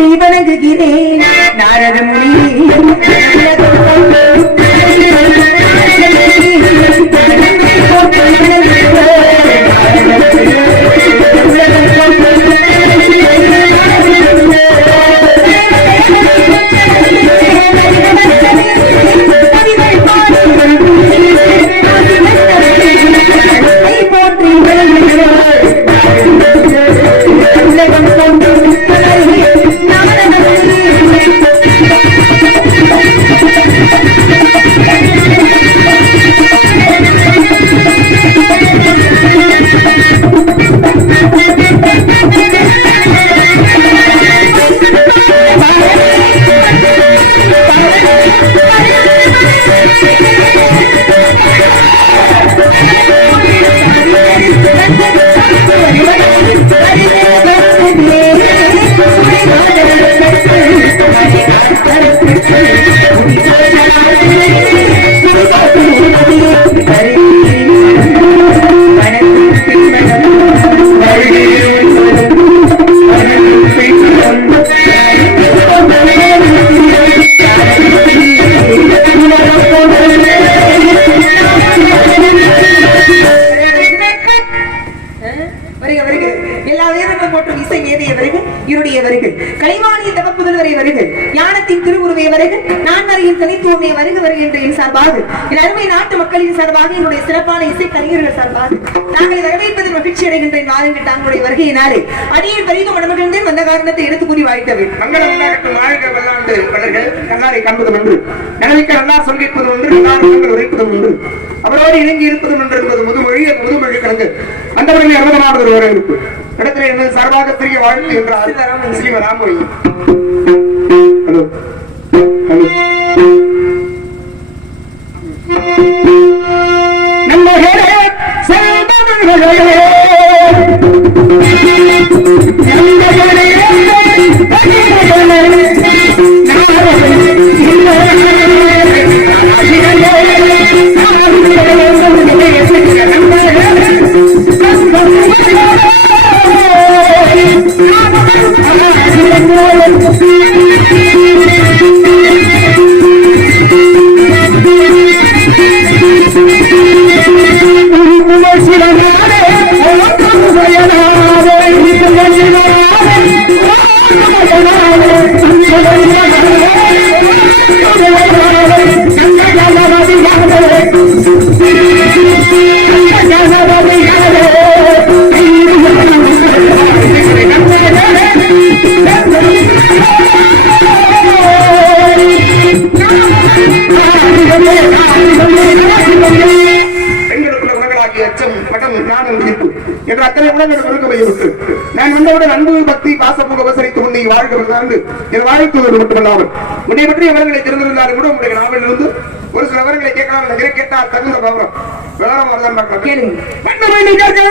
போற்றி வணங்குகிறேன் நாரத வேதங்களும் போற்றும் இசை மேதைய வருக இருடைய வருக. கலைவாணிய தவ புதல்வரை ஞானத்தின் திருவுருவை வருக நான்மறையின் தனித்துவமே வருக வருகின்ற என் சார்பாக. என் அருமை நாட்டு மக்களின் சார்பாக என்னுடைய சிறப்பான இசை கலைஞர்கள் சார்பாக. நாங்கள் வரவேற்பதில் மகிழ்ச்சி அடைகின்ற என் வாருங்கள் தாங்களுடைய வருகையினாலே அடியில் பெரிதும் மனமகிழ்ந்தேன் வந்த காரணத்தை எடுத்து கூறி வாழ்த்தவை மங்களம் வாழ்க வல்லாண்டு வளர்கள். கண்ணாரை காண்பதும் ஒன்று. நினைக்க நல்லா சொல்லிப்பதும் ஒன்று எல்லாரும் உரைப்பதும் ஒன்று. அவரோடு இணங்கி இருப்பதும் என்று என்பது முதுமொழி முதுமொழி கலந்து அந்த வழியில் அற்புதமானது ஒரு வரவேற்பு இடத்துல எனது சார்பாக சிறிய வாழ்த்து என்றார் ஸ்ரீமராமொழி வந்தவுடன் அன்பு பக்தி பாசமுக உபசரித்து உன்னை வாழ்க வந்தாண்டு என் வாழ்த்துவது மட்டுமல்லாமல் உன்னை பற்றி விவரங்களை தெரிந்திருந்தாலும் கூட உங்களுடைய நாவலில் இருந்து ஒரு சில விவரங்களை கேட்கலாம் நினைக்கிறேன் கேட்டால் தகுந்த விவரம் விவரம் வரதான் பார்க்கலாம் கேளுங்க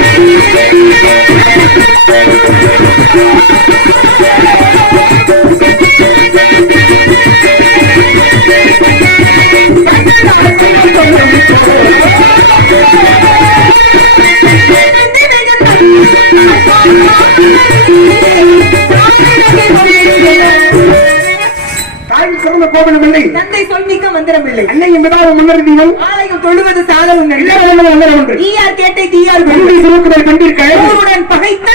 மந்திரம் இல்லை வந்தவர் ஒன்று. தீயார் கேட்டை தீயார் கண்டி. சுருக்குதல் கண்டிருக்க ஊருடன் பகைத்தல்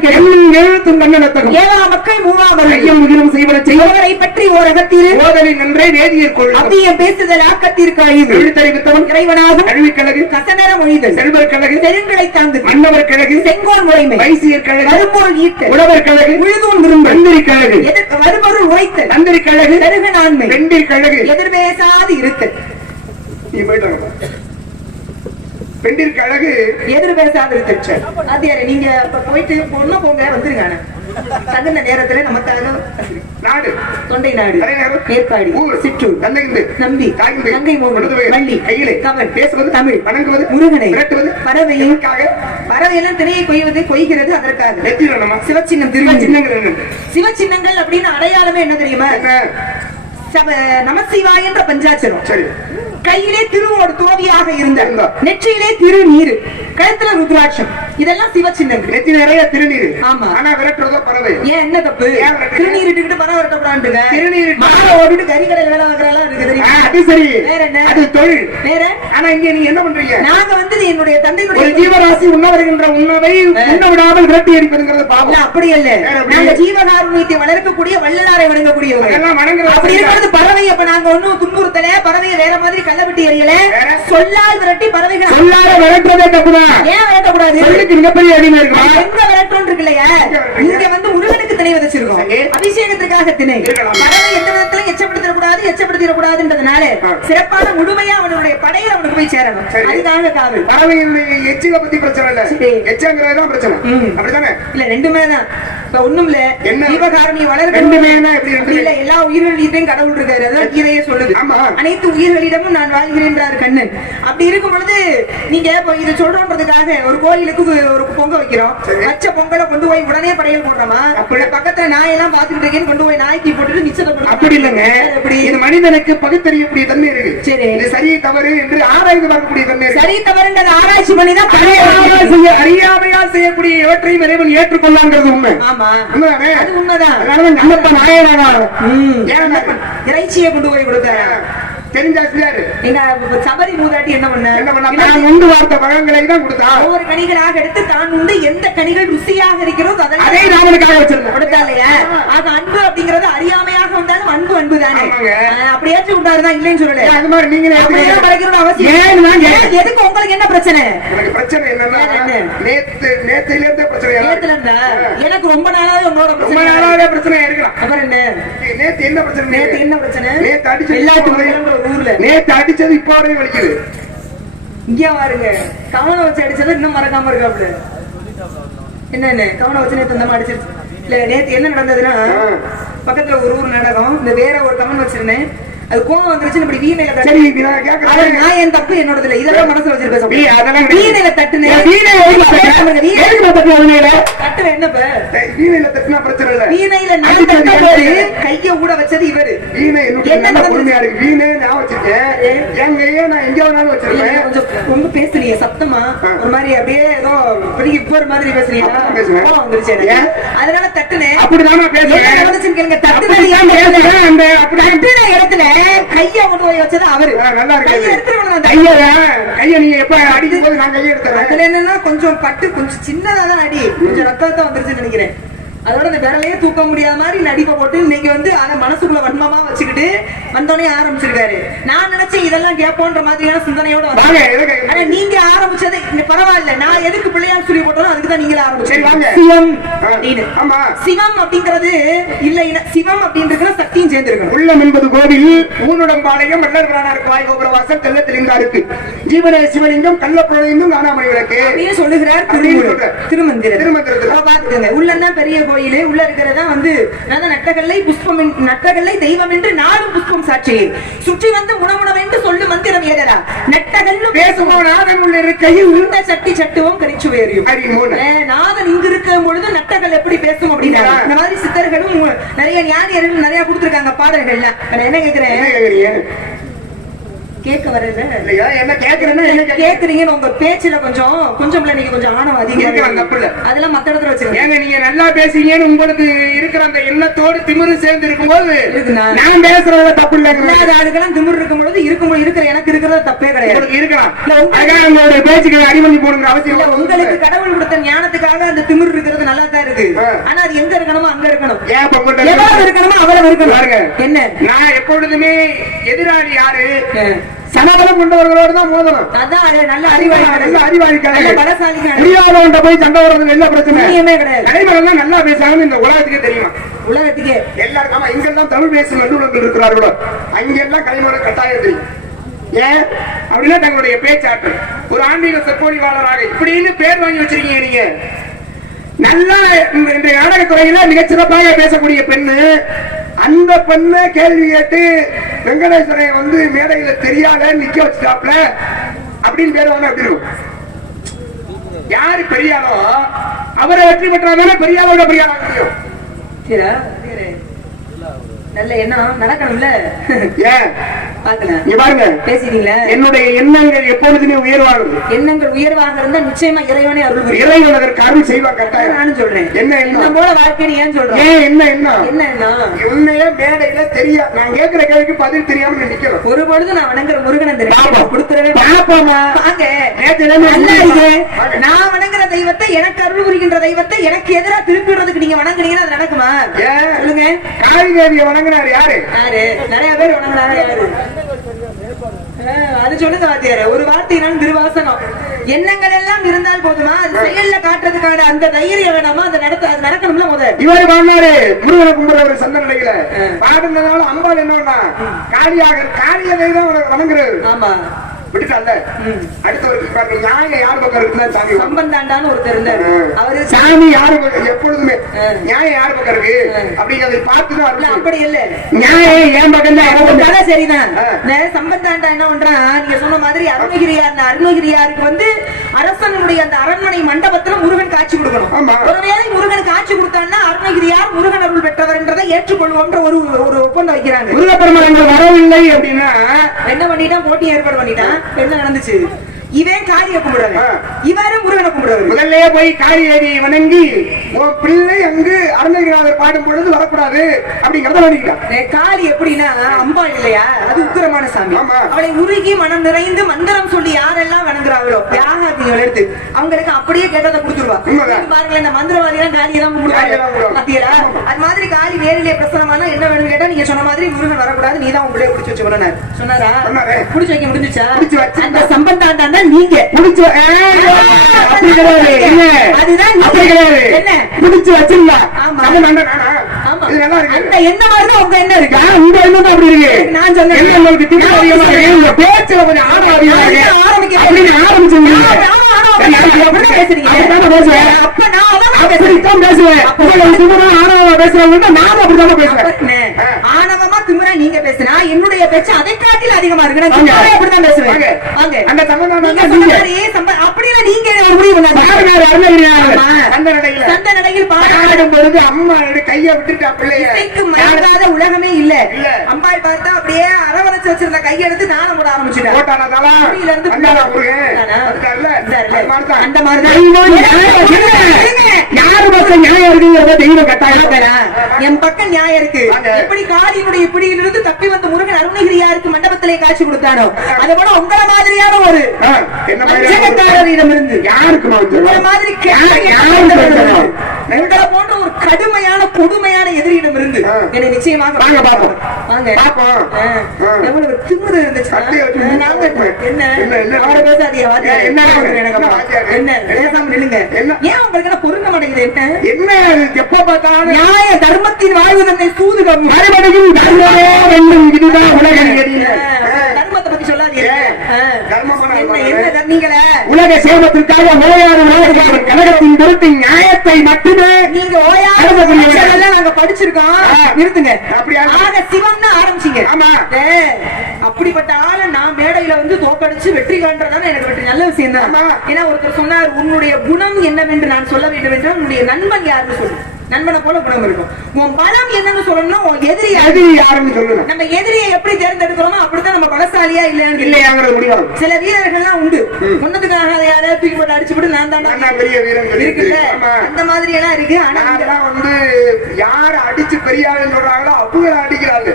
எண்ணும் எழுத்தும் கண்ணனத்தகம். மக்கள் மூவாவர் ஐயம் முகிலும் செய்வன செய்ய செய்வரை பற்றி ஓரகத்திரு. ஓதலின் நன்றே வேதியர் கொள்ளும். அவ்வியம் பேசுதல் ஆக்கத்திற்கு அழிவு எழுத்தறிவித்தவன் இறைவனாகும். கல்விக் கழகு கசநர மொழிதல். செல்வர் கழகு செருங்களை தாங்கு. மன்னவர் கழகு செங்கோல் முறைமை. வைசியர் கழகு வரும்போல் ஈட்டல். உழவர் கழகு உழுதூன் விரும்பல். தந்திரி கழகு எதிர் வருபொருள் உழைத்தல் தந்திரி கழகு பெருக நான்மை. வெண்டிர் கழகு எதிர்பேசாது இருத்தல். போயிட்டு வாங்க. கழகு எதிர்பேசாது இருத்தல் அதிகாரி நீங்க போயிட்டு பொண்ணு போங்க வந்துருங்க. தகுந்த நேரத்துல நமக்காக நாடு. தொண்டை நாடு. மேற்காடி ஊர். சிற்றூர். தந்தைந்து நம்பி. தாய்ந்து. தங்கை மோகன் தொழுதுவை, வள்ளி. கையிலே. கவன் பேசுவது. தமிழ். வணங்குவது. முருகனை. விரட்டுவது. பறவையை. எதற்காக? பறவை எல்லாம் திரையை கொய்வது கொய்கிறது அதற்காக. சிவச்சின்னம் திரும்ப. சின்னங்கள் சிவச்சின்னங்கள் அப்படின்னு அடையாளமே என்ன தெரியுமா? நமசிவாய என்ற பஞ்சாட்சரம். சரி. கையிலே திருவோடு துறவியாக இருந்த. நெற்றியிலே திருநீர் கழுத்துல ருத்ராட்சம். இதெல்லாம் சிவச்சின்னங்கள் நெத்தி நிறைய திருநீர். ஆமா. ஆனா விரட்டுறதோ பறவை. ஏன் என்ன தப்பு? திருநீர் இட்டுக்கிட்டு பணம் வரட்டக்கூடாதுங்க திருநீர் மாலை ஓடிட்டு கறிக்கடையில் வேலை வாங்குறாலாம் இருக்கு தெரியுமா? அது சரி. வேற என்ன? அது தொழில். வேற? ஆனா இங்க நீங்க என்ன பண்றீங்க? நாங்க வந்து என்னுடைய ஒரு தந்தையினுடைய ஜீவராசி உண்ண வருகின்ற உணவை உண்ண விடாமல் விரட்டி எரிப்பதுங்கிறது இல்ல, பாவம் அப்படி எப்படி? நாங்க ஜீவகாருண்யத்தை வளர்க்கக்கூடிய வள்ளலாரை வணங்கக்கூடியவங்க அப்படி. இருக்கிறது பறவை அப்ப நாங்க ஒண்ணும் துன்புறுத்தல பறவையை வேற மாதிரி கள்ளவெட்டி எறியல. வேற? சொல்லால் விரட்டி பறவைகள் சொல்லாத விரட்டுறதே தப்புதான். ஏன் விரட்டக்கூடாது? மிகப்பெரிய அடிமை இருக்கலாம் எங்க விரட்டோம் இருக்கு இல்லையா இங்க வந்து முருகனுக்கு திணை விதைச்சிருக்கோம் சரி. அபிஷேகத்திற்காக திணை இருக்கலாம். பறவை எந்த விதத்திலும் எச்சப்படுத்தக்கூடாது எச்சப்படுத்திடக்கூடாதுன்றதுனால ஆ. சிறப்பான முழுமையா அவனுடைய படையில் அவனுக்கு போய் சேரணும் சரி. அதுக்காக காவல் பறவையினுடைய எச்சில பத்தி பிரச்சனை இல்ல சரி. எச்சங்கிறது தான் பிரச்சனை ம். அப்படிதானே இல்ல ரெண்டுமே தான் ஒண்ணும் இல்ல? ஜீவகாரணி வளர்க்க? இல்ல எல்லா உயிர்களிட்டையும் கடவுள் இருக்காரு அதான் கீதையே சொல்லுது ஆமா. அனைத்து உயிர்களிடமும் நான் வாழ்கிறேன்றார் கண்ணன் அப்படி இருக்கும் பொழுது நீங்க இது சொல்றோன்றதுக்காக ஒரு கோயிலுக்கு ஒரு பொங்க வைக்கிறோம். வச்ச பொங்கலை கொண்டு போய் உடனே படையல் போடுறோமா? அப்படி. பக்கத்துல நாயெல்லாம் பாத்துட்டு இருக்கேன்னு கொண்டு போய் நாய்க்கு போட்டுட்டு போடுறோமா? அப்படி இல்லைங்க. வேற எப்படி? இது மனிதனுக்கு பகுத்தறியக்கூடிய தன்மை இருக்கு. சரி. இது சரி தவறு என்று ஆராய்ந்து பார்க்கக்கூடிய தன்மை சரி தவறுன்றதை ஆராய்ச்சி பண்ணி தான் செய்ய- அறியாமையால் செய்யக்கூடிய இவற்றையும் இறைவன் ஏற்றுக்கொள்ளாங்கிறது உண்மை. ஆமா. உண்மைதானே? அது உண்மைதான். அதனாலதான் நல்லப்ப நாயனாக இறைச்சியை கொண்டு போய் கொடுத்தாரு தெரிஞ்ச ஆசிரியர் எங்க சபரி மூதாட்டி என்ன பண்ண? என்ன பண்ணா? தான் உண்டு வார்த்த பழங்களை தான் கொடுத்தா. ஒவ்வொரு கனிகளாக எடுத்து தான் உண்டு எந்த கனிகள் ருசியாக இருக்கிறதோ அதே அதெல்லாம் ராமனுக்காக வச்சிருந்தேன். கொடுத்தா இல்லையா? ஆக அன்பு அப்படிங்கறது வந்தாலும் அன்பு தானே ஆமாங்க. அப்படியாச்சும் உண்டாருதான் இல்லைன்னு சொல்லல. அது மாதிரி அவசியம் நான் ஏன், எதுக்கு உங்களுக்கு என்ன பிரச்சனை? எனக்கு பிரச்சனை என்னன்னா? நேத்து நேத்தில இருந்தே பிரச்சனை நேத்துல இருந்தா எனக்கு ரொம்ப நாளாவே உன்னோட ரொம்ப பிரச்சனை. நாளாவே பிரச்சனை இருக்கலாம். அப்புறம் என்ன? நேத்து என்ன பிரச்சனை? நேத்து என்ன பிரச்சனை? நேத்து அடிச்சது எல்லாத்துக்கும் ஊர்ல. நேத்து அடிச்சது இப்போ வரையும் வலிக்குது. இங்க பாருங்க கவனம் வச்சு அடிச்சது இன்னும் மறக்காம இருக்காப்ல என்ன என்ன கவனம் வச்சு நேத்து இந்த மாதிரி அடிச்சிருச்சு. இல்ல நேத்து என்ன நடந்ததுன்னா. பக்கத்துல ஒரு ஊர் நாடகம் இந்த வேற ஒரு கமெண்ட் வச்சிருந்தேன் அது கோவம் வந்துருச்சுன்னு இப்படி வீணையில தட்டு சரி நான் என் தப்பு என்னோடது இல்ல இதெல்லாம் மனசுல வச்சிருப்பேன் அதெல்லாம் வீணையில தட்டுனேன் ஏன் வீணை எதுக்கு தட்டுற? எதுக்கு நான் தட்டுறேன் வீணையில? என்னப்ப வீணையில தட்டுனா பிரச்சனை இல்ல வீணையில நான் அடிச்சது தட்டும் போது யாரு? கைய கூட வச்சது இவரு வீணை என்ன? பொறுமையா இருக்கு வீணை நான் வச்சிருக்கேன் என் கையே நான் எங்க வேணாலும் இல்ல, வச்சிருப்பேன் கொஞ்சம் ரொம்ப பேசுறீங்க சத்தமா. ஒரு மாதிரி அப்படியே ஏதோ இப்படி இப்ப ஒரு மாதிரி பேசுறீங்க பேசுவேன். வந்துருச்சு? அதனால தட்டுனேன் அப்படிதான் நான் என்ன பேசுறேன் கேளுங்க. பேசுறேன்? அந்த தட்டுன இடத்துல கைய கொண்டு போய் வச்சது அவரு? நல்லா இருக்கு. எடுத்துட்டு கைய கைய நீங்க எப்ப அடிக்கும் போது நான் கையை எடுத்துறேன்? அதுல என்னன்னா கொஞ்சம் பட்டு கொஞ்சம் சின்னதா தான் அடி. கொஞ்சம் ரத்தத்தை வந்துருச்சுன்னு நினைக்கிறேன். அதோட இந்த விரலையே தூக்க முடியாத மாதிரி நடிப்பை போட்டு இன்னைக்கு வந்து அதை மனசுக்குள்ள வன்மமா வச்சுக்கிட்டு வந்தோடனே ஆரம்பிச்சிருக்காரு. நான் நினைச்சேன் இதெல்லாம் கேட்போன்ற மாதிரியான சிந்தனையோட ஆனா? நீங்க ஆரம்பிச்சது இங்க பரவாயில்ல. நான் எதுக்கு பிள்ளையார் சொல்லி போட்டோம் அதுக்கு தான் நீங்களே. ஆரம்பிச்சீங்க சிவம். அப்படின்னு ஆமா. சிவம் அப்படிங்கிறது இல்ல சிவம் அப்படின்றது சக்தியும் சேர்ந்திருக்கணும். உள்ளம் என்பது கோவில் ஊனுடம்பாளையம் மல்லர்பிரானார் வாய் கோபுரவாசல் தெல்ல தெளிந்தாருக்கு ஜீவனே சிவலிங்கம் கள்ளப்புழைந்தும் காணாமணி விளக்கு சொல்லுகிறார். திருமந்திரம் திருமந்திரத்துல. அப்ப பாத்துக்கோங்க உள்ளதான் பெரிய கோயில் உள்ள இருக்கிறதா வந்து நட்டகல்லை புஷ்பம் நட்டகல்லை தெய்வம் என்று நாடும் புஷ்பம் சாட்சியே. சுற்றி வந்து முணமுணவென்று சொல்லு மந்திரம் ஏதரா நட்டகல்லும் பேசுவோம் நாதன் உள்ள இருக்கையில் உருண்ட சட்டி சட்டுவோம் கரிச்சு வேறியும். நாதன் இங்கு இருக்கும் பொழுது நட்டகள் எப்படி பேசும் அப்படின்னா? இந்த மாதிரி சித்தர்களும் நிறைய ஞானியர்கள் நிறைய கொடுத்திருக்காங்க பாடல்கள்லாம் என்ன கேக்குறேன்? கேட்க வரல இல்லையா என்ன கேக்குறேன்னா என்ன கேக்குறீங்க? கேக்குறீங்கன்னு உங்க பேச்சுல கொஞ்சம் கொஞ்சம் நீங்க கொஞ்சம் ஆணவம் அதிகமா இருக்கலாம், தப்பு இல்ல. இருக்கு. அதெல்லாம் மத்த இடத்துல வச்சுக்கோங்க ஏங்க நீங்க நல்லா பேசுறீங்கன்னு உங்களுக்கு இருக்கிற அந்த எண்ணத்தோடு திமிரு சேர்ந்து இருக்கும்போது. நான் பேசுறத தப்பு இல்லைங்க இல்லாத ஆளுக்கெல்லாம் திமிர் இருக்கும் பொழுது இருக்கும் இருக்கிற எனக்கு இருக்கிறது தப்பே கிடையாது இருக்கலாம் இல்ல, உங்களுடைய பேச்சுக்கு அடிமணி போடுங்கிற அவசியம் இல்ல இல்ல. உங்களுக்கு கடவுள் கொடுத்த ஞானத்துக்காக அந்த திமிர் இருக்கிறது நல்லா தான் இருக்கு. ஆனா அது எங்க இருக்கணுமோ அங்க இருக்கணும் எவ்வளவு இருக்கணுமோ அவ்வளவு இருக்கணும் பாருங்க. என்ன நான் எப்பொழுதுமே எதிராளி யாரு சமபலம் கொண்டவர்களோடு தான் மோதணும். அதான் அது நல்ல அறிவாளி நல்ல அறிவாளி நல்ல பலசாலிக்காரன். தெரியாதவன்ட்ட போய் சண்டை வர்றது என்ன பிரச்சனை? கிடையாது. நல்லா பேசாங்கன்னு இந்த உலகத்துக்கே தெரியுமா? உலகத்துக்கே. எல்லாருக்கும் ஆமா இங்கெல்லாம் தமிழ் பேசும் நல்லுறங்கள் இருக்கிறார்களோ அங்கெல்லாம் கலைமுறை கட்டாயம் தெரியும். ஏன்? அப்படின்னா தங்களுடைய பேச்சாற்றல் ஒரு ஆன்மீக சொற்பொழிவாளராக இப்படின்னு பேர் வாங்கி வச்சிருக்கீங்க நீங்க. நல்லா இந்த நாடகத்துறையில மிகச்சிறப்பாக பேசக்கூடிய பெண்ணு அந்த பெண்ண கேள்வி கேட்டு வெங்கடேஸ்வரை வந்து மேடையில தெரியாத நிக்க வச்சுட்டாப்ல? அப்படின்னு பேர் வாங்க அப்படி யாரு பெரியாரோ அவரை வெற்றி பெற்றாதானே பெரியாரோட பெரியாரா முடியும் நல்ல எண்ணம் நடக்கணும்ல? ஏன்? பாக்கலாம் இங்க பாருங்க. பேசிட்டீங்களா? என்னுடைய எண்ணங்கள் எப்பொழுதுமே உயர்வானது எண்ணங்கள் உயர்வாக இருந்தா நிச்சயமா இறைவனே அருள். இறைவன் அதற்கு அருள் செய்வான் கட்டாயம் நானும் சொல்றேன். என்ன எண்ணம்? எண்ணம் போல வாழ்க்கைன்னு ஏன் சொல்றேன் ஏன் என்ன என்ன மேடையில தெரியா? நான் கேட்கிற கேள்விக்கு பதில் தெரியாம நிக்கிறோம். ஒரு பொழுது நான் வணங்குற முருகன் அந்த பாப்போமா? வாங்க. என்ன. வாங்க. நான் வணங்குற தெய்வத்தை எனக்கு அருள் புரிகின்ற தெய்வத்தை எனக்கு எதிரா திருப்பிடுறதுக்கு நீங்க வணங்குனீங்கன்னா அது நடக்குமா? சொல்லுங்க. காளிதேவியை வணங்கினார் யாரு? யாரு? நிறைய பேர் யாரு அது சொல்லுங்க வாத்தியார ஒரு வார்த்தையினால் திருவாசனம். எண்ணங்கள் எல்லாம் இருந்தால் போதுமா? அது செயல்ல காட்டுறதுக்கான அந்த தைரியம் வேணாமா? அந்த நடத்த அது நடக்கணும்ல முதல் இவரு பாடினாரு முருகனை கும்பிடுறவர் சந்த நிலையில. பாடுனதால அம்பாள் என்ன பண்ணா காளியாக காளியதை தான் வணங்குறாரு. ஆமா. விட்டுட்டால அடுத்து ஒரு பாருங்க நியாயம் யார் பக்கம் இருக்குன்னா சாமி. சம்பந்தாண்டான்னு ஒருத்தர் இருந்தாரு. அவரு சாமி யாரு எப்பொழுதுமே நியாயம் யார் பக்கம் இருக்கு? அப்படிங்கறதை பார்த்து தான் இல்ல, அப்படி இல்ல. நியாயம் ஏன் பக்கம். தான் உங்க அவன் கதை சரிதான். ஆ. இந்த சம்பந்தாண்டா என்ன பண்றான்? நீங்க சொன்ன மாதிரி அருணகிரியார் அந்த அருணகிரியாருக்கு வந்து அரசனுடைய அந்த அரண்மனை மண்டபத்துல முருகன் காட்சி கொடுக்கணும். ஒருவேளை முருகன் காட்சி கொடுத்தான்னா அருணகிரியார் முருகன் அருள் பெற்றவர்ன்றதை ஏற்றுக்கொள்வோம்ன்ற ஒரு ஒரு ஒப்பந்தம் வைக்கிறாங்க. முருகப்பெருமான் அங்க வரவில்லை அப்படின்னா என்ன பண்ணிட்டான்? போட்டி ஏற்பாடு பண்ணிட்டான். என்ன நடந்துச்சு இவன் காளியை கும்பிடுறாங்க ஆ. இவரு முருகனை கும்பிடுறாரு முதல்ல போய் காளிதேவியை வணங்கி உன் பிள்ளை அங்கு அருணகிரிநாதர் பாடும் பொழுது வரக்கூடாது அப்படிங்கறத வணங்கிட்டான். ஏ, காளி எப்படின்னா அம்பாள் இல்லையா? அது உக்கிரமான சாமி. அவளை உருகி மனம் நிறைந்து மந்திரம் சொல்லி யாரெல்லாம் வணங்குறாங்களோ யாகாத்திகள் எடுத்து அவங்களுக்கு அப்படியே கேட்டதை கொடுத்துருவா. பாருங்களேன் இந்த மந்திரவாதி எல்லாம் காளி எல்லாம் கும்பிடுவாங்க. அது மாதிரி காளி நேரிலே பிரசனமானா என்ன வேணும்னு கேட்டா நீங்க சொன்ன மாதிரி முருகன் வரக்கூடாது நீ தான் உங்களே பிடிச்சு வச்சு சொன்னாரா. பிடிச்சு வைக்க முடிஞ்சுச்சா. அந்த சம்பந்தாண்டா தான் நீங்க புடிச்சு அப்படி கிடையாது இல்ல அதுதான் நீங்க. அப்படி கிடையாது என்ன? புடிச்சு வச்சிருந்தா ஆமா. அது நல்ல இருக்கு அந்த என்ன மாதிரி உங்க என்ன இருக்கு உங்க தான் அப்படி இருக்கு நான் சொன்னேன். என்ன உங்களுக்கு திமிரு அதிகமா இருக்கு? உங்க பேச்சுல கொஞ்சம் ஆர்வம் அதிகமா இருக்கு. அப்படின்னு ஆரம்பிச்சீங்க. பேசுறேன். ஆணவமா பேசுறவங்க நானும் அப்படித்தானே. அப்ப என்ன? ஆ. ஆணவமா திமிரா நீங்க பேசினா என்னுடைய பேச்சு அதை காட்டில அதிகமா இருக்கு. நான் அப்படிதான் பேசுவேன். அந்த. மாதிரி அப்படிலாம் நீங்க ஒரு முடிவு சந்த நடையில் பாடும் பொழுது அம்மா கையை விட்டுட்டா பிள்ளைய. இசைக்கு மயங்காத உலகமே இல்ல. அம்பாள் பார்த்தா அப்படியே அரவணைச்சு வச்சிருந்த கையெடுத்து நானும் போட ஆரம்பிச்சுட்டேன். அந்த மாதிரிதான். யாரு பக்கம் நியாயம் இருக்குங்கிறத தெய்வம் கட்டாயம்? என் பக்கம் நியாயம் இருக்கு. எப்படி காளியினுடைய பிடியிலிருந்து தப்பி வந்த முருகன் அருணகிரியாருக்கு மண்டபத்திலே காட்சி கொடுத்தானோ? அது போல உங்கள மாதிரியான ஒரு யாருக்குமா உங்கள? மாதிரி போன்ற ஒரு கடுமையான கொடுமையான எதிரியிடம் இருந்து. என்னை நிச்சயமாக வாங்க பாப்போம். வாங்க. எவ்வளவு திமிரு ஆ, நாங்க என்ன? என்ன, வாத்தியார். என்ன, பேசாம நில்லுங்க. என்ன? ஏன் உங்களுக்கு என்ன பொருங்க மாட்டேங்குது என்ன என்ன? எப்ப பார்த்தாலும் நியாய தர்மத்தின் வாழ்வு தன்னை சூதுகம் மறுபடியும் இதுதான் உலக உலக சேமத்திற்காக உலகாறு உலக கழகத்தின் பொருட்டின் நியாயத்தை மட்டுமே நீங்க ஓயாத தர்ம புரியுங்க. பரீட்சைகள்லாம் நாங்க படிச்சிருக்கோம் ஆ. நிறுத்துங்க அப்படியா? ஆக சிவம்னு ஆரம்பிச்சீங்க ஆமா. அப்படிப்பட்ட ஆளை நான் மேடையில வந்து தோக்கடிச்சு வெற்றி காண்றதான எனக்கு வெற்றி நல்ல விஷயம் தான். ஏன்னா ஒருத்தர் சொன்னார் உன்னுடைய குணம் என்னவென்று நான் சொல்ல வேண்டும் என்றால் உன்னுடைய நண்பன் யாருன்னு சொல்லு நண்பனை போல குணம் இருக்கும். உன் பலம் என்னன்னு சொல்லணும்னா உன் எதிரி யாரு? எது யாருன்னு சொல்லுங்க நம்ம எதிரியை எப்படி தேர்ந்தெடுக்கிறோமோ அப்படித்தான் நம்ம பலசாலியா இல்லையான்னு இல்லையாங்கிறது முடியாது சில வீரர்கள்லாம் உண்டு. ஒன்னதுக்காக அதை யாரையாவது தூக்கி போட்டு அடிச்சு போட்டு நான் நான் பெரிய வீரன் இருக்குல்ல? அந்த மாதிரி எல்லாம் இருக்கு. ஆனா நாங்கெல்லாம் வந்து யார அடிச்சு பெரிய ஆளுன்னு சொல்றாங்களோ அவங்க அடிக்கிறாங்க.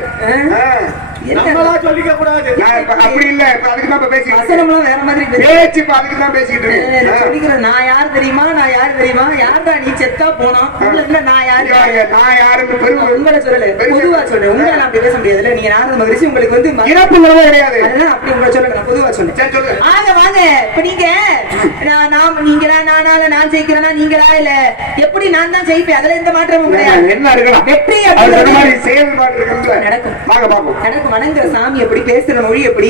சொல்லிக்க கூடாது நான் இப்ப அப்படி இல்ல. இப்ப அதுக்கு தான் இப்ப பேசிக்கிட்டு இருக்கேன். வசனம்லாம் வேற மாதிரி பேசு. பேச்சு இப்ப அதுக்கு தான் பேசிக்கிட்டு எனக்கு இருக்கேன். சொல்லிக்கிறேன், நான் யார் தெரியுமா? நான் யார் தெரியுமா? யார்டா நீ செத்தா இல்ல நான் யாரு நான் யாருன்னு உங்களை சொல்லல. பொதுவா சொல்றேன். உங்களை நான் அப்படி பேச முடியாதுல்ல. நீங்க நாரத மகிழ்ச்சி உங்களுக்கு வந்து இறப்புங்கிறதே கிடையாது. அப்படி உங்களை சொல்லல. நான் பொதுவா ஆக வாங்க இப்ப நீங்க நான் நாம் நீங்களா நானால நான் ஜெயிக்கிறேனா? நீங்களா இல்ல? எப்படி நான் தான் ஜெயிப்பேன்? அதுல எந்த மாற்றமும் கிடையாது. என்ன இருக்கலாம் வெற்றி இருக்குல்ல நடக்கும். எனக்கு வணங்குற சாமி எப்படி பேசுற மொழி எப்படி.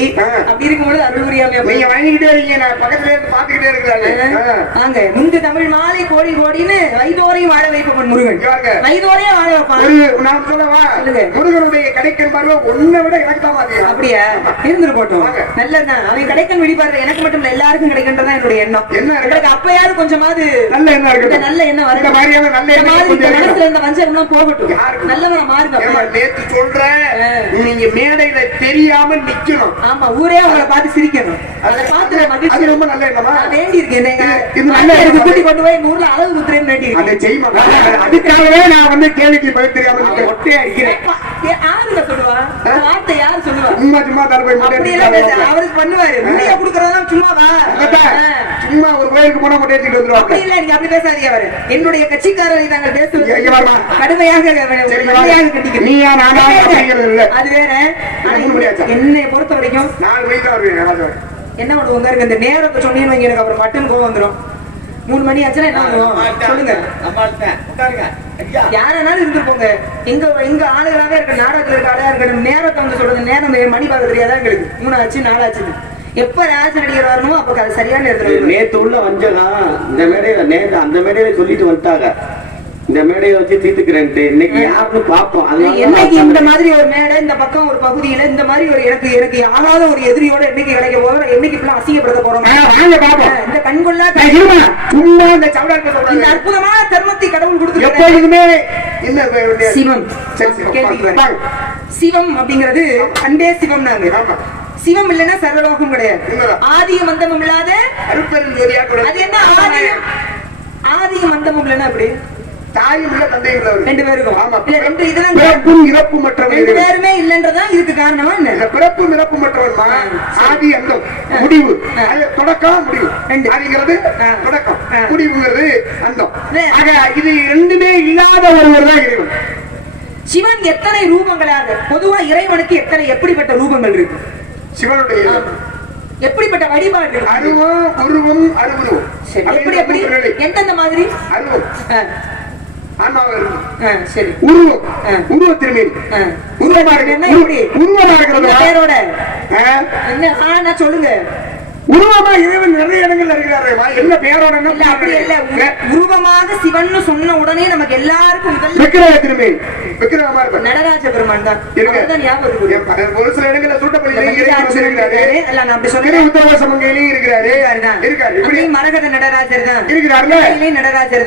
அப்படி இருக்கும்போது அருள் புரியாம நீங்க வாங்கிக்கிட்டே இருக்கீங்க நான் பக்கத்துல இருந்து பாத்துக்கிட்டே இருக்கிறாங்க வாங்க முந்து தமிழ் மாலை கோடி கோடின்னு வைதோரையும் வாழ வைப்பவன் முருகன்? வைதோரையும் வாழ வைப்பான். நான் சொல்லவா. முருகனுடைய கடைக்கன் பார்வை உன்னை விட எனக்கு தான் அப்படியா? இருந்துட்டு போட்டோம். நல்லதுதான் அவன் கிடைக்கன் விழிப்பாரு. எனக்கு மட்டும் இல்ல எல்லாருக்கும் கிடைக்கின்றதா என்னுடைய எண்ணம். என்ன அப்பயாவது கொஞ்சமாவது நல்ல எண்ணம் இருக்கு. நல்ல எண்ணம் வரணும் மாதிரியான நல்ல எண்ணம். மனசுல இந்த வஞ்சகம் எல்லாம் போகட்டும். யாருக்கு? நல்லவனா மாறுங்க ஏம்மா, அப்ப. நேத்து சொல்றேன். நீங்க மேடையில தெரியாம நிக்கணும். ஆமா ஊரே உங்களை பார்த்து சிரிக்கணும். அதை பார்த்து மகிழ்ச்சி. ரொம்ப நல்ல எண்ணமா? வேண்டி இருக்கேன் இது நல்ல எண்ணம். கூட்டி கொண்டு போய் ஊர்ல அளவு குத்துறேன்னு வேண்டி அதை செய்யுமா அதுக்காகவே நான் வந்து கேள்விக்கு பதில் தெரியாம நிக்கிறேன். ஒட்டையா ஏ, யாருங்க சொல்லுவா? வார்த்தை யாரு சொல்லுவா? சும்மா சும்மா தலை போய் மொட்டை அப்படி எல்லாம் பேச அடிச்சுட்டு அவருக்கு பண்ணுவாரு. முடிய குடுக்கறதெல்லாம் சும்மாவா. சும்மா ஒரு கோயிலுக்கு போனா அப்படி இல்ல நீங்க அப்படி பேசாதீங்க அவரு. என்னுடைய கட்சிக்காரரை நாங்கள் பேசுவது. கடுமையாக. நீயா நானா. அது வேற? என்னை பொறுத்த வரைக்கும். என்ன பண்ணுவோங்க இந்த நேரத்தை சொன்னீங்கன்னு எனக்கு அப்புறம் மட்டும் கோவம் வந்துரும். மூணு மணி ஆச்சுன்னா என்ன சொல்லுங்க. உட்காருங்க. ஐயா. யாரானாலும் இருந்துருப்போங்க எங்க எங்க ஆளுகளாவே இருக்க நாடகத்துல இருக்க ஆளா இருக்கட்டும் நேரத்தை வந்து சொல்றது நேரம் மணி பார்க்க தெரியாதா எங்களுக்கு? மூணாச்சு நாலாச்சு எப்ப ராஜ நடிகர் வரணுமோ அப்ப சரியான நேரத்துல. நேத்து உள்ள வஞ்சகம் இந்த மேடையில நேத்து அந்த மேடையில சொல்லிட்டு வந்துட்டாங்க. இந்த மேடையை வச்சு தீர்த்துக்கிறேன்ட்டு இன்னைக்கு யாருன்னு பார்ப்போம் என்னைக்கு இந்த மாதிரி ஒரு மேடை இந்த பக்கம் ஒரு பகுதியில இந்த மாதிரி ஒரு எனக்கு எனக்கு ஆகாத ஒரு எதிரியோட என்னைக்கு கிடைக்க போறோம் என்னைக்கு இப்பெல்லாம் அசிங்கப்படுத்த போறோம். இந்த கண்கொள்ளா. சும்மா இந்த சவுடாக்க இந்த சொல்றாங்க. அற்புதமான தர்மத்தை கடவுள் கொடுத்து எப்பொழுதுமே என்ன சிவம். சிவம் அப்படிங்கிறது அன்பே சிவம் நாங்க. சிவம் இல்லைன்னா சர்வலோகம் கிடையாது உண்மைதான். ஆதியும் அந்தமும் இல்லாத. அது என்ன ஆதியும் ஆதியும் அந்தமும் இல்லைன்னா அப்படி தாயும் இல்ல. ரெண்டு பேருக்கும் ஆமா. இல்ல ரெண்டு இதெல்லாம் பிறப்பும் இறப்பும் மற்றவன் ரெண்டு. பேருமே இல்லைன்றதான் இதுக்கு காரணமா என்ன இந்த பிறப்பும் இறப்பும் மற்றவன்மா ஆ. ஆதி அந்தம் முடிவு ஆ. அது தொடக்கம் முடிவு ரெண்டு. ஆதிங்கிறது ஆ. தொடக்கம் ஆ. முடிவுங்கிறது அந்தம் இல்ல. ஆக இது ரெண்டுமே இல்லாத ஒருவர் தான் இறைவன் சிவன் எத்தனை ரூபங்களாக பொதுவா இறைவனுக்கு எத்தனை எப்படிப்பட்ட ரூபங்கள் இருக்கு சிவனுடைய. எப்படிப்பட்ட வழிபாடு அருவம் உருவம் அருவுருவம் சரி. எப்படி எப்படி. எந்தெந்த மாதிரி அருவம் சரி. உருவம். உருவ திருமேனி. உருவமா இருக்கு? உருவமா இருக்கிறது. பேரோட? என்ன? சொல்லுங்க. உருவமா இறைவன் நிறைய இடங்கள்ல இருக்கிறாரு என்ன பேரோட இல்ல அப்படி? இல்ல உரு- உருவமாக சிவன்னு சொன்ன உடனே நமக்கு எல்லாருக்கும் விக்கிரக விக்கிரகமா நடராஜ பெருமான் தான். ஒரு சில இடங்கள்ல மரகத நடராஜர் தான். நடராஜர்.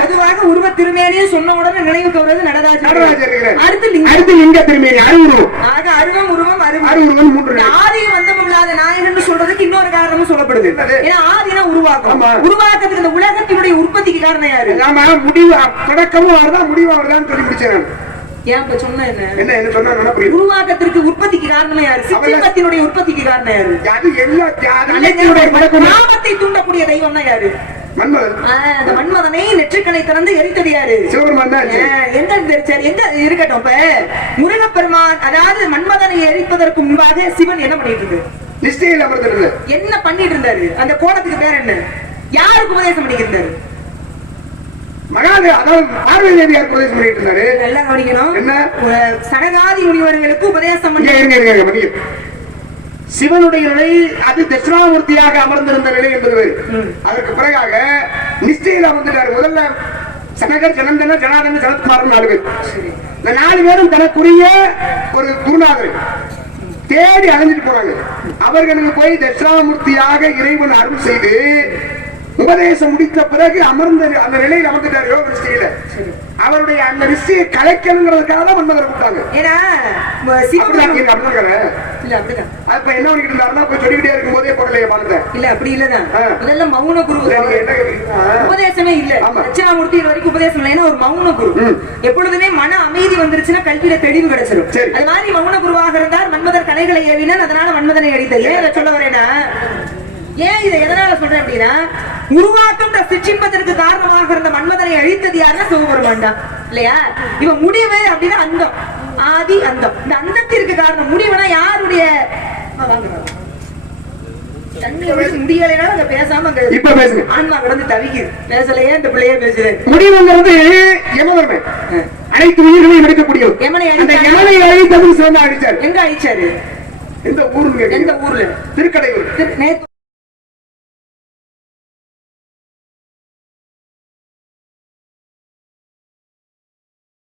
பொதுவாக உருவ திருமேனியும் சொன்ன உடனே நினைவுக்கு வருவது நடராஜர் நடராஜர் அடுத்து லிங்கம் அடுத்து லிங்க திருமேனி அருவுருவம். ஆக அருவம் உருவம் அருவம். அருவுருவம் மூன்று. ஆதியும் அந்தமும் இல்லாத நாயகன் சொல்றதுக்கு இன்னொரு காரணமும் சொல்லப்படுது? ஏன்னா ஆதினா இந்த உலகத்தினுடைய உற்பத்திக்கு காரணம் யாரு? நாம முடிவு தொடக்கமும் அவர்தான் முடிவும் அவர்தான் சொல்லி உருவாக்கத்திற்கு உற்பத்திக்கு காரணம் யாரு? சிற்றின்பத்தினுடைய உற்பத்திக்கு காரணம் யாரு? நாமத்தை தூண்டக்கூடிய யாரு? மன்மதன். திறந்து எரித்தது யாரு? எங்க தெரிச்சாரு? எங்க இருக்கட்டும் இப்ப? முருகப்பெருமான் அதாவது மன்மதனை எரிப்பதற்கு முன்பாக சிவன் என்ன பண்ணிட்டு இருக்கு? நிஷ்டையில் அமர்ந்திருந்த என்ன பண்ணிட்டு இருந்தாரு அந்த கோலத்துக்கு பேர் என்ன? யாருக்கு உபதேசம் பண்ணிட்டு இருந்தாரு மகாதேவ அதாவது பார்வதி தேவியார் பிரதேசம் பண்ணிட்டு இருந்தாரு நல்லா கவனிக்கணும். என்ன? சனகாதி முனிவர்களுக்கு உபதேசம் பண்ணி இருங்க இருங்க. சிவனுடைய நிலை அது தட்சிணாமூர்த்தியாக அமர்ந்திருந்த நிலை என்பது வேறு. அதற்கு பிறகாக நிஷ்டையில் அமர்ந்துட்டாரு. முதல்ல சனகர் ஜனந்தன ஜனாதன ஜனத்குமாரன் நாலு பேர். இந்த நாலு பேரும் தனக்குரிய ஒரு குருநாதர். தேடி அலைஞ்சிட்டு போனாங்க. அவர்களுக்கு போய் தட்சிணாமூர்த்தியாக இறைவன் அருள் செய்து உபதேசம் முடித்த பிறகு அமர்ந்த அந்த நிலையில் அமர்ந்துட்டார் யோக நிஷ்டையில அவருடைய அந்த ரிஷியை கலைக்கணுங்கிறதுக்காக தான் மன்மதரை கூப்பிட்டாங்க. ஏன்னா அப்ப என்ன பண்ணிட்டு இருந்தாருன்னா போய் சொல்லிக்கிட்டே இருக்கும் போதே போடலையே மனதை இல்ல அப்படி இல்லதான் ஆ. முதல்ல மௌன குரு உபதேசமே இல்ல. தட்சிணாமூர்த்தி இது வரைக்கும் உபதேசம் இல்லை. ஏன்னா ஒரு மௌன குரு. எப்பொழுதுமே மன அமைதி வந்துருச்சுன்னா கல்வியில தெளிவு கிடைச்சிரும். சரி. அது மாதிரி மௌன குருவாக இருந்தார் மன்மதர் கலைகளை ஏவினான் அதனால மன்மதனை அடித்தார். ஏன் சொல்ல வரேன்னா ஏன் இதை எதனால சொல்றேன் அப்படின்னா உருவாக்கம் சிற்றின்பதற்கு காரணமாக இருந்த மன்மதனை அழித்தது யாருன்னா சிவபெருமான் தான். இல்லையா? இவன் முடிவு அப்படின்னா அந்தம். ஆதி அந்தம். இந்த அந்தத்திற்கு காரணம் முடிவுனா யாருடைய? முடிவுங்கிறது யமதர்மை அனைத்து உயிர்களையும் எடுக்கக்கூடியது அந்த அழித்தார். யமனை அழித்தது சிவன் அழிச்சார். எங்க அழிச்சாரு? எந்த ஊருங்க எந்த ஊர்ல? திருக்கடையூர்.